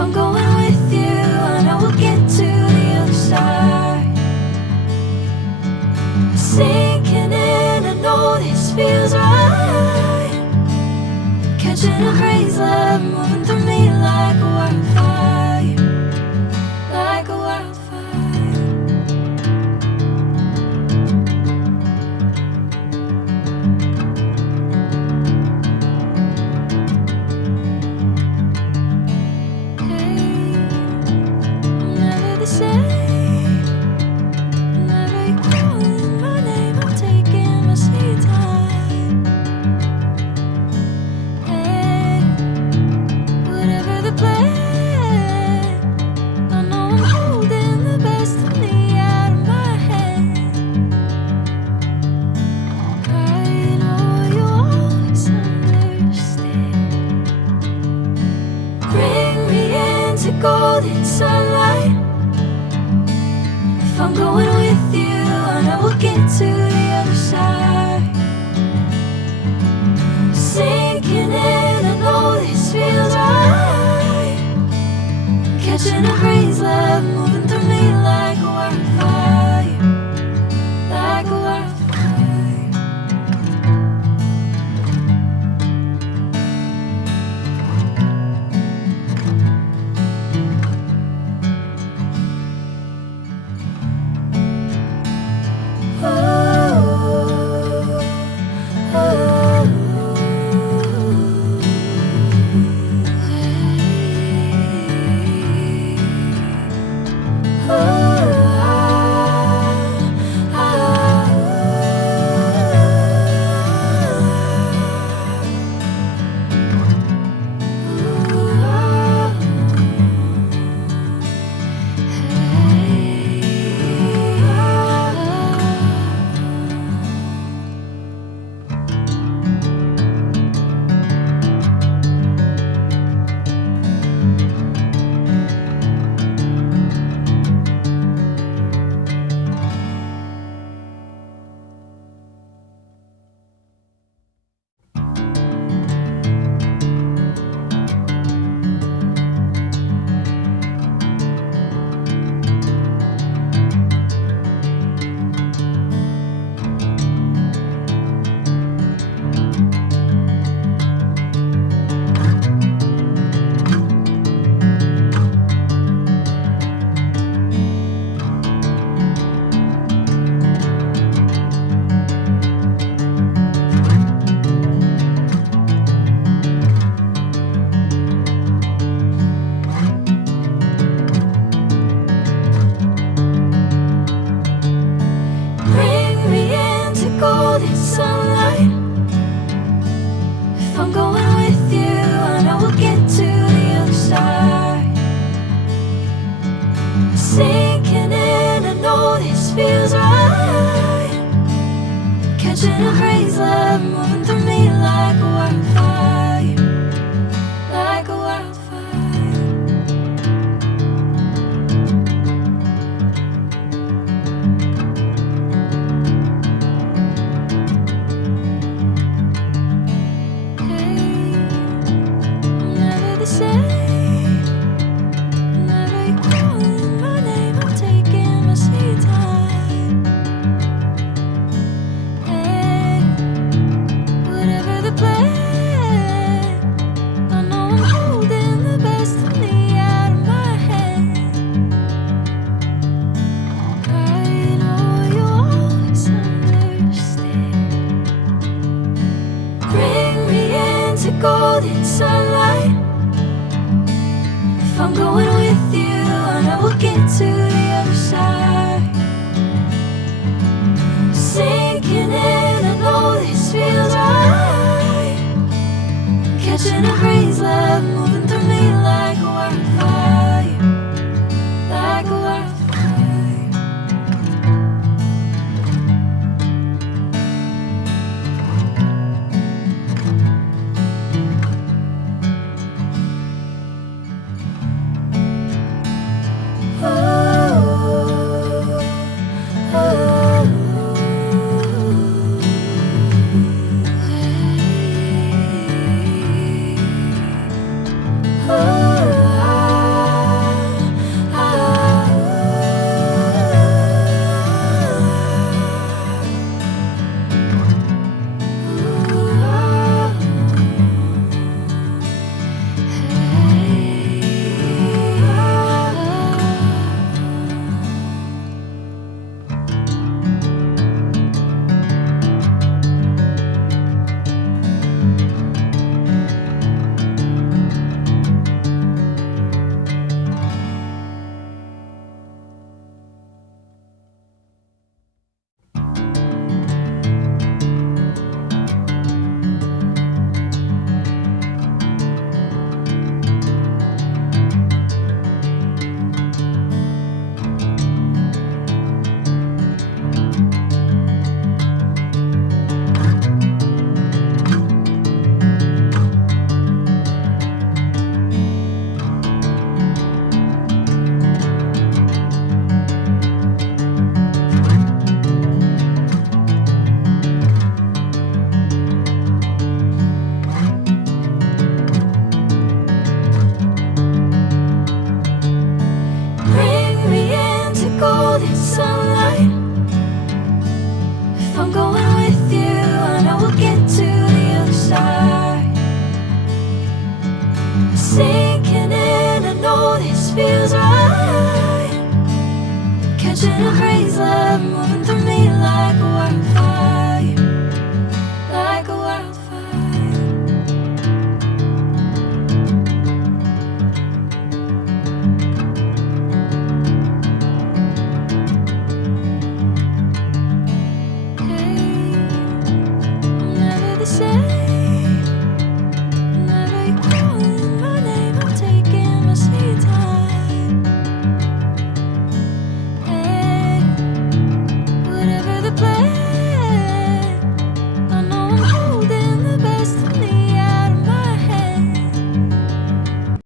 I'm going with you, I know we'll get to the other side. Sinking in, I know this feels right. Catching a crazy love, moving through me like a wildfire, like a wildfire. Golden sunlight. If I'm going with you, I know we'll get to the other side. Sinking in, I know this feels right. Catching a crazy love, moving through me like a wildfire, like a wildfire. Golden sunlight. If I'm going with you, I know we'll get to the other side. Sinking in, I know this feels right. Catching a crazy love, moving through me like a wildfire, like a wildfire. Golden sunlight. If I'm going with you, I know we'll get to the other side. Sinking in, I know this feels right. Catching a crazy love, moving through me like a wildfire, like a wildfire. know the sunlight. If I'm going with you, I know we'll get to the other side. Sinking in, I know this feels right. Catching a crazy love moving through me like a